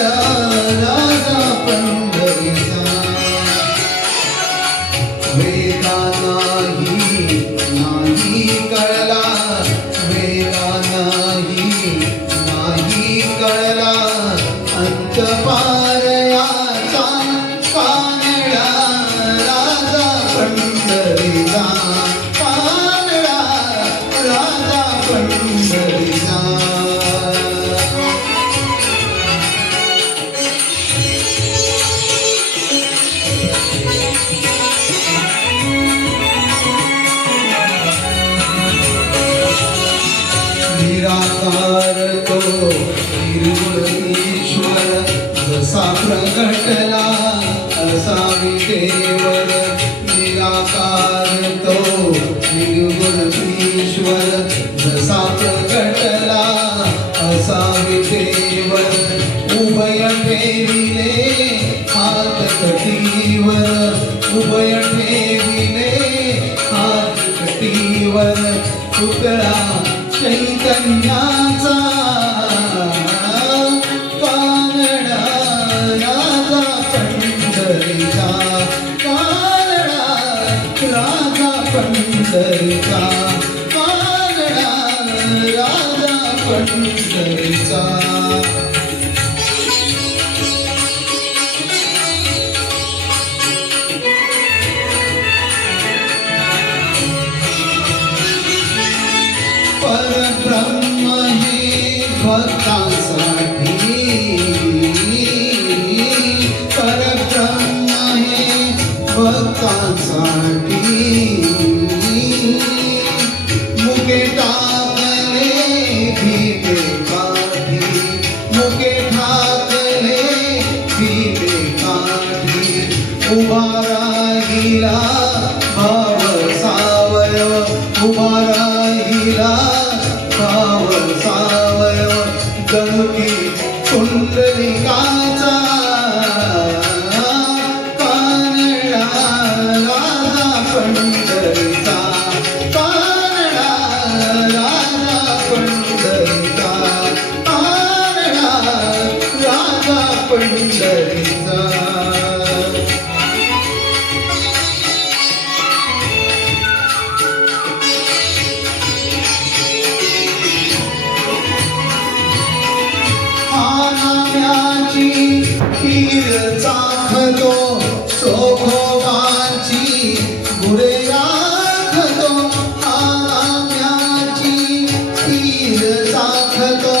राजा पंढरीचा वेगा नाही कळला वेगा नाही कळला अंत पार याचा कानडा राजा पंढरीचा कानडा राजा पंढरीचा निराकार तो निर्गुण ईश्वर जसा प्रकटला असा विदेवर निराकार तो निर्गुण ईश्वर जसा प्रकटला असा विदेवर उभय ठेविले हात कटीवर उभय ठेविले हात कटीवर पुतळा चैतन्याचा कानडा राजा पंढरीचा कानडा राजा पंढरीचा कानडा राजा पंढरीचा परब्रह्म हे भक्तांसाठी परब्रह्म हे भक्तांसाठी मुके टाकले भीमे काठी मुके टाकले भीमे काठी उभा राहिला भाव सावयव उभा राहिला भाव सावयव जणुकी कुंडलिकाचा कानडा राजा पंढरीचा कानडा राजा पंढरीचा कानडा राजा पंढरीचा खीर चाखतो सोखोबाची गुरे राखतो आम्याची खीर चाखतो